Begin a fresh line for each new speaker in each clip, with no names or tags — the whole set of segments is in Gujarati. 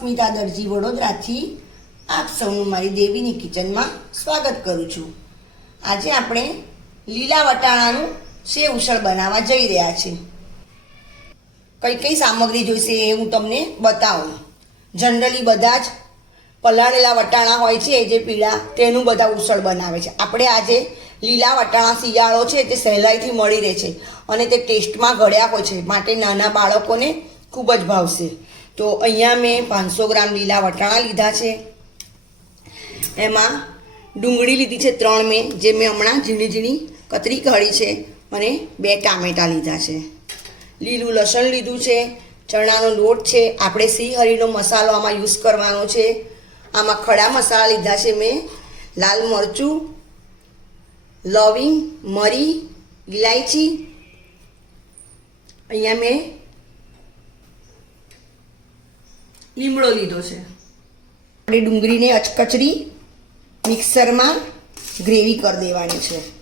અસ્મિતા દરજી વડોદરાથી આપ સૌનું મારી દેવીની કિચનમાં સ્વાગત કરું છું. આજે આપણે લીલા વટાણાનું સેવ ઉસળ બનાવવા જઈ રહ્યા છે કઈ કઈ સામગ્રી જોઈશે એ હું તમને બતાવું. જનરલી બધા જ પલાળેલા વટાણા હોય છે જે પીળા તેનું બધા ઉસળ બનાવે છે. આપણે આજે લીલા વટાણા શિયાળો છે તે સહેલાઈથી મળી રહે છે અને તે ટેસ્ટમાં ઘડ્યા હોય છે. માટે નાના બાળકોને ખૂબ જ ભાવશે. તો અહીંયા મેં પાંચસો ગ્રામ લીલા વટાણા લીધા છે. એમાં ડુંગળી લીધી છે ત્રણ મેં, જે મેં હમણાં ઝીણી ઝીણી કતરી કાઢી છે અને બે ટામેટાં લીધા છે. લીલું લસણ લીધું છે, ચણાનો લોટ છે, આપણે સિંહ હરીનો મસાલો આમાં યુઝ કરવાનો છે. આમાં ખડા મસાલા લીધા છે મેં, લાલ મરચું, લવિંગ, મરી ઇલાયચી અહીંયા મેં લીમડો લીધો છે. આપણે ડુંગળીને અચકચરી મિક્સરમાં ગ્રેવી કરી દેવાની છે.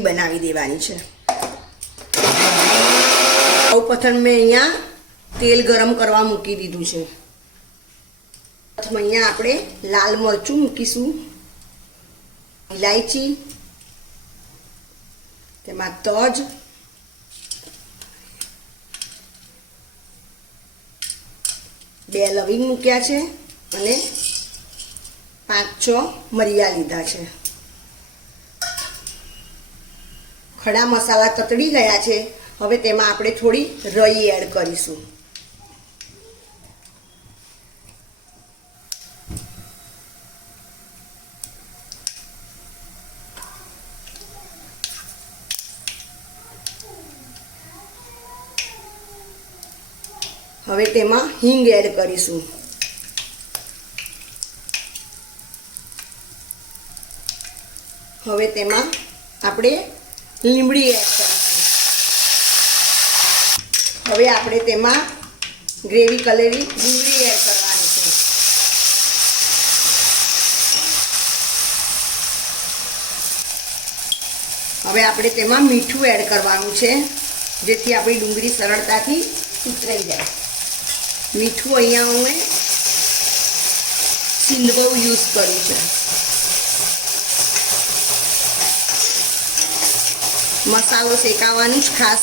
બનાવી દેવાની છે. સૌ પ્રથમ મેં અહીંયા તેલ ગરમ કરવા મૂકી દીધું છે. પ્રથમ અહીંયા આપણે લાલ મરચું મૂકીશું, ઇલાયચી તેમાં તજ બે લવિંગ મૂક્યા છે અને પાંચ, છ મરિયા લીધા છે. ખડા મસાલા તતડી ગયા છે. હવે તેમાં આપણે થોડી રઈ એડ કરીશું. હવે તેમાં હિંગ એડ કરીશું. હવે તેમાં આપણે લીમડી એડ કરીશું. હવે આપણે તેમાં ગ્રેવી કલેરી ડુંગળી એડ કરવાની છે. હવે આપણે તેમાં મીઠું એડ કરવાનું છે, જેથી આપણી ડુંગળી સરળતાથી ઉતરાઈ જાય. મીઠું અહીંયા હું સિંધવું યુઝ કરું છે. મસાલો શેકાવાની જ ખાસ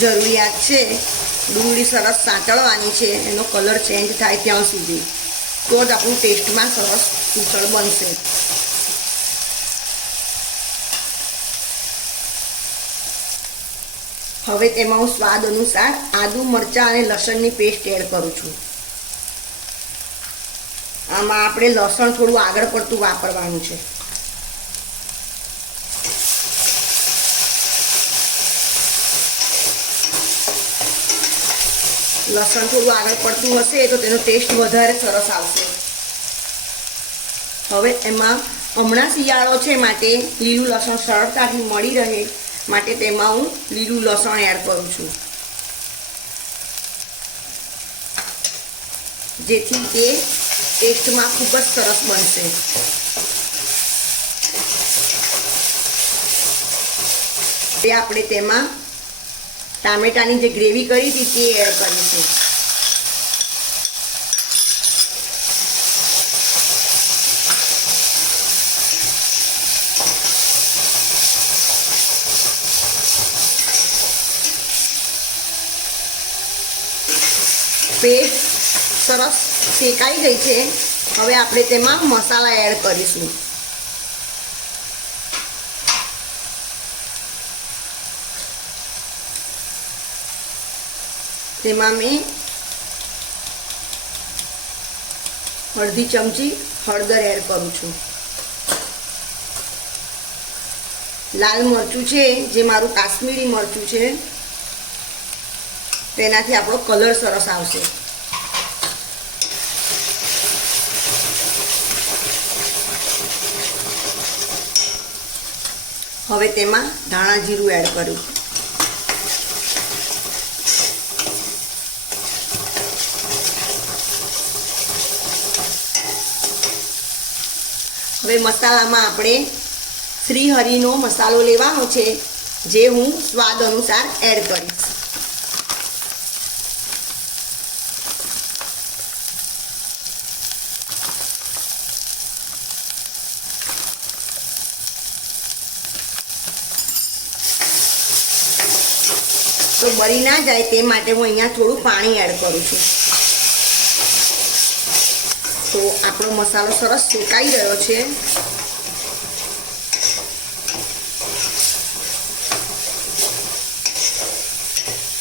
જરૂરિયાત છે. ડુંગળી સરસ સાંતળવાની છે. એનો કલર ચેન્જ થાય ત્યાં સુધી. તો જ આપણું ટેસ્ટમાં સરસ ઉસળ બનશે. હવે તેમાં હું સ્વાદ અનુસાર આદુ, મરચાં અને લસણની પેસ્ટ એડ કરું છું. આમાં આપણે લસણ થોડું આગળ પડતું વાપરવાનું છે. લસણ થોડું આગળ પડતું હશે તો તેનો ટેસ્ટ વધારે સરસ આવશે. હવે એમાં હમણાં શિયાળો છે માટે લીલું લસણ સરળતાથી મળી રહે. માટે તેમાં હું લીલું લસણ એડ કરું છું. જેથી તે ટેસ્ટમાં ખૂબ જ સરસ બનશે. તે આપણે તેમાં ટામેટાની જે ગ્રેવી કરી હતી તે એડ કરીશું. પેસ્ટ સરસ શેકાઈ ગઈ છે. હવે આપણે તેમાં મસાલા એડ કરીશું. તેમાં મેં અડધી ચમચી હળદર એડ કરું છું. લાલ મરચું છે, જે મારું કાશ્મીરી મરચું છે. તેનાથી આપણો કલર સરસ આવશે. હવે તેમાં ધાણા જીરું એડ કર્યું. હવે મસાલામાં આપણે શ્રીહરિનો મસાલો લેવાનો છે, જે હું સ્વાદ અનુસાર એડ કરીશ. તો બળી ના જાય તે માટે હું અહીંયા થોડું પાણી એડ કરું છું. તો આપણો મસાલો સરસ શેકાઈ ગયો છે.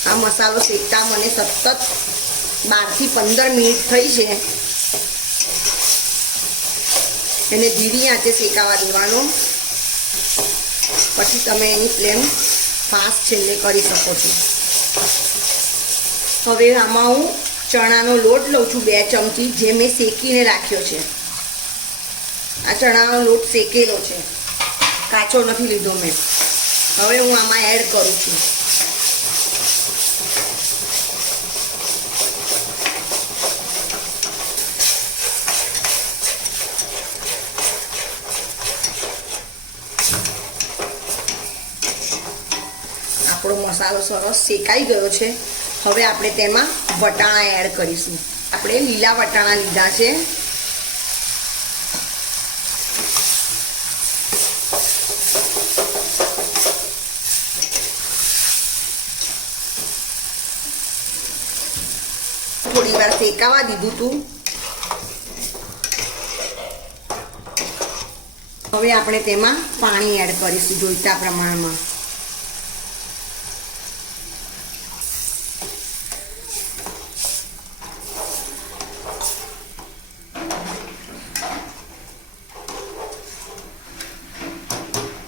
આ મસાલો શેકતા મને સતત બારથી પંદર મિનિટ થઈ છે. એને ધીરી આંચે શેકાવા દેવાનો. પછી તમે એની ફ્લેમ ફાસ્ટ છેલ્લે કરી શકો છો. હવે આમાં હું ચણાનો લોટ લઉં છું બે ચમચી, જે મેં શેકીને રાખ્યો છે. આ ચણાનો લોટ શેકેલો છે. કાચો નથી લીધો મેં. હવે હું આમાં એડ કરું છું. આપણો મસાલો સરસ શેકાઈ ગયો છે. હવે આપણે તેમાં વટાણા એડ કરીશું. આપણે લીલા વટાણા લીધા છે. થોડી વાર શેકાવા દીધું તું. હવે આપણે તેમાં પાણી એડ કરીશું જોઈતા પ્રમાણમાં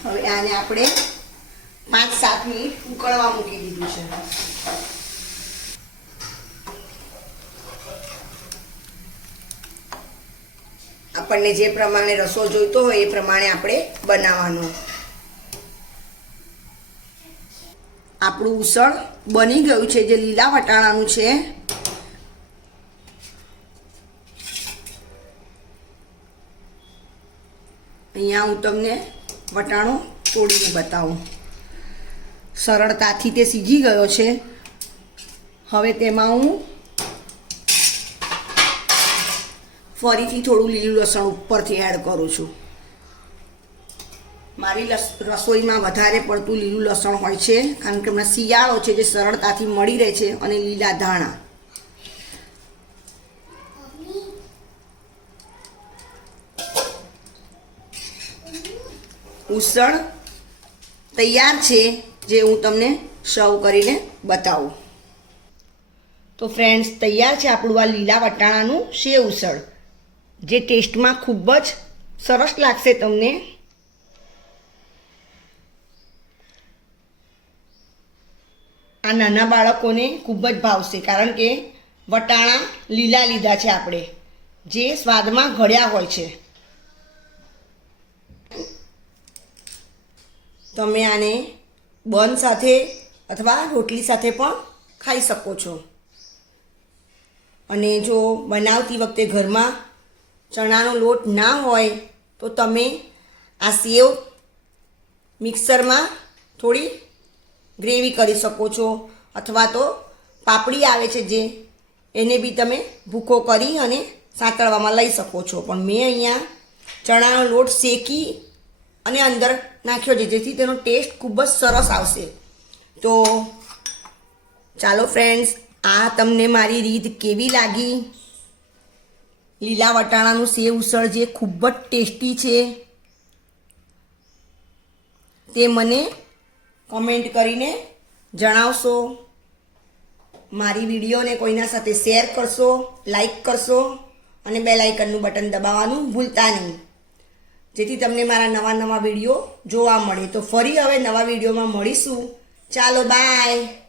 હવે આને આપણે પાંચ સાત મિનિટ ઉકળવા મૂકી દીધું છે. આપણને જે પ્રમાણે રસો જોઈતો હોય એ પ્રમાણે આપણે બનાવવાનો. આપણું ઉસળ બની ગયું છે, જે લીલા વટાણાનું છે. અહીંયા હું તમને વટાણો તોડીને બતાવું. સરળતાથી તે સીજી ગયો છે. હવે તેમાં હું ફરીથી થોડું લીલું લસણ ઉપરથી એડ કરું છું. મારી રસોઈમાં વધારે પડતું લીલું લસણ હોય છે, કારણ કે હમણાં શિયાળો છે જે સરળતાથી મળી રહે છે અને લીલા ધાણા. ઉસળ તૈયાર છે, જે હું તમને સર્વ કરીને બતાવું. તો ફ્રેન્ડ્સ તૈયાર છે આપણું આ લીલા વટાણાનું સેવ ઉસળ, જે ટેસ્ટમાં ખૂબ જ સરસ લાગશે તમને. આ નાના બાળકોને ખૂબ જ ભાવશે, કારણ કે વટાણા લીલા લીધા છે આપણે, જે સ્વાદમાં ઘડ્યા હોય છે. તમે આને બન સાથે અથવા રોટલી સાથે પણ ખાઈ શકો છો. અને જો બનાવતી વખતે ઘરમાં ચણાનો લોટ ના હોય, તો તમે આ સેવ મિક્સરમાં થોડી ગ્રેવી કરી શકો છો. અથવા તો પાપડી આવે છે જે, એને બી તમે ભૂકો કરી અને સાંતળવામાં લઈ શકો છો. પણ મેં અહીંયા ચણાનો લોટ શેકી અને અંદર નાખ્યો છે. જેથી તેનો ટેસ્ટ ખૂબ જ સરસ આવશે. તો ચાલો ફ્રેન્ડ્સ આ તમને મારી રીત કેવી લાગી? લીલા વટાણાનું સેવ ઉસળ જે ખૂબ જ ટેસ્ટી છે. તે મને કોમેન્ટ કરીને જણાવશો. મારી વિડીયોને કોઈના સાથે શેર કરશો લાઈક કરશો અને બેલ આઇકનનું બટન દબાવવાનું ભૂલતા નહીં. જેથી તમને મારા નવા નવા વીડિયો જોવા મળે. તો ફરી હવે નવા વિડીયોમાં મળીશું. ચાલો, બાય.